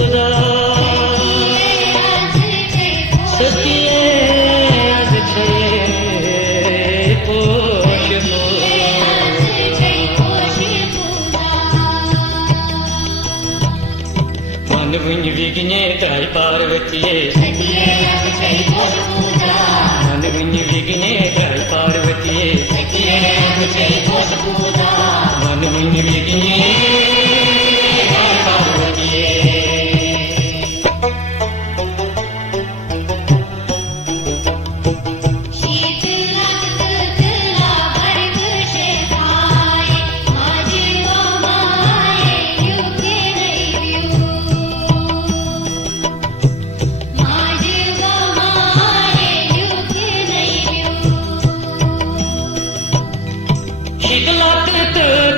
पूजा सखिये आज छये पोष मन विंज विघ्ने ताई पार्वतीये मन विंज विघ्ने ताई पार्वतीये मन विंज विघ्ने ताई पार्वतीये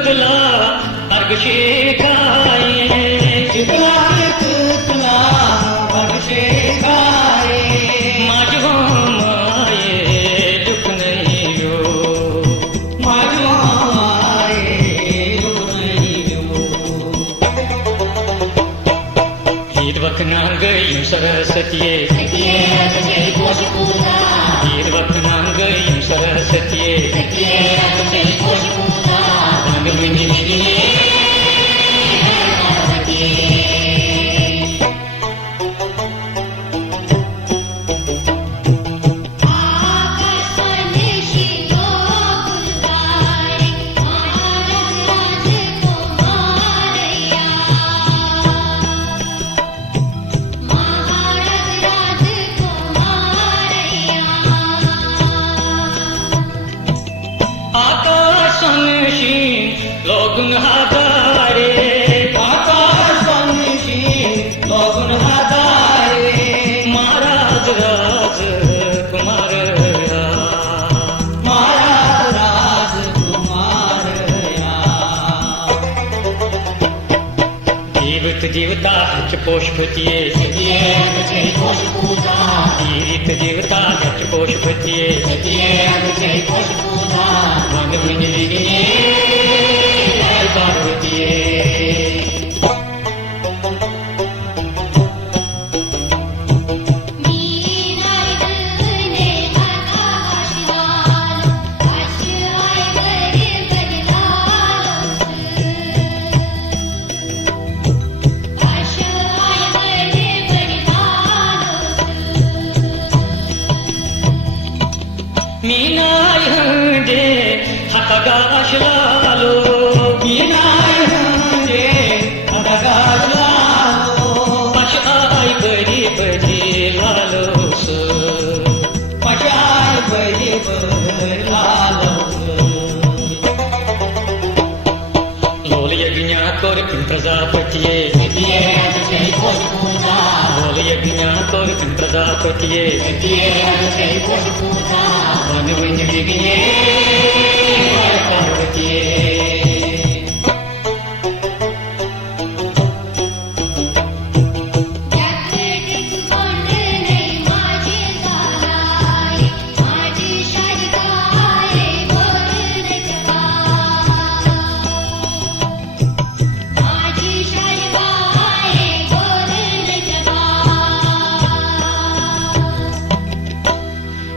शीतला अर्घ शेखाये शीतला अर्घ शेखाये माझो माये दुख नहीं यो माझो माये दुख नहीं यो हीरवखना गई सरस्वतीये हीरवखना गई सरस्वतीये मन विंज विघ्ने लोगुन हादारे लोगुन हादारे महाराज राज कुमार महाराज राज कुमार जीवित जीवता हच पोषपतिये जीवित जीवता हच पोषपतिये मन विंज विघ्ने पार्वतीये मीनाय हंजे हातगाश लालो मीनाय हंजे हातगाश लालो पशाय बरी बरी लालोस पशाय बरी बरी लालोस लोल यज्ञा कर प्रजापतिये लोल यज्ञा कर प्रजापतिये मन विंज विघ्ने पार्वतीये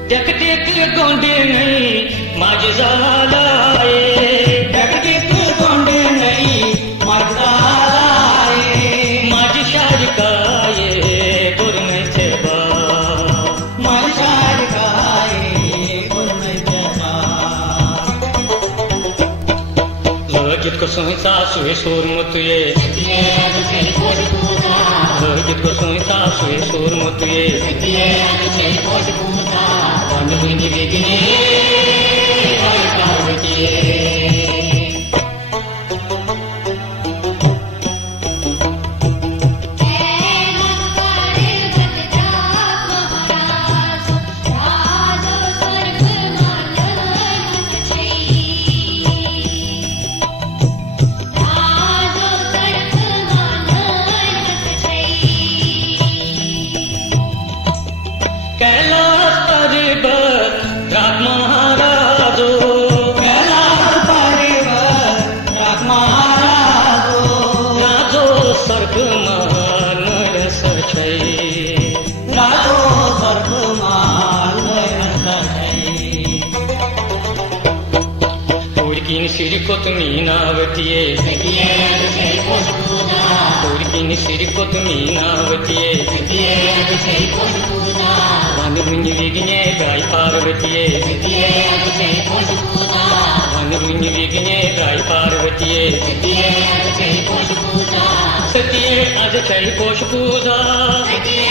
टेक टेक गोंडे नहीं माझे झालाये टेक टेक गोंडे नहीं माझे झालाये माझी शारिकाये गुरु नहीं छेबा माझी शारिकाये गुरु नहीं छेबा लगित को सोईसा सुए सोर मुतुये लगित को सोईसा सुए सोर मुतुये मन विंज विघ्ने पार्वतीये कैलास पर्वत राज महाराज ಸಿರಿಕೊತು ಮೀನಾವತಿಯೇ ಕೋರಿಕಿನಿ ಸಿರಿಕೊತು ಮೀನಾವತಿಯೇ ವನ ಮುನಿ ವಿಘ್ನೆ ಗಾಯ ಪಾರ್ವತಿಯೇ ವನ ಮುನಿ ವಿಘ್ನೆ ಗಾಯ ಪಾರ್ವತಿಯೇ ಸತಿಯೇ ಅಜ ಚೈ ಪೋಷ ಪೂಜಾ ಸತಿಯೇ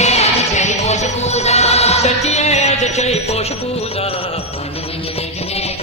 ಅಜ ಚೈ ಪೋಷ ಪೂಜಾ ವನ ಮುನಿ ವಿಘ್ನೆ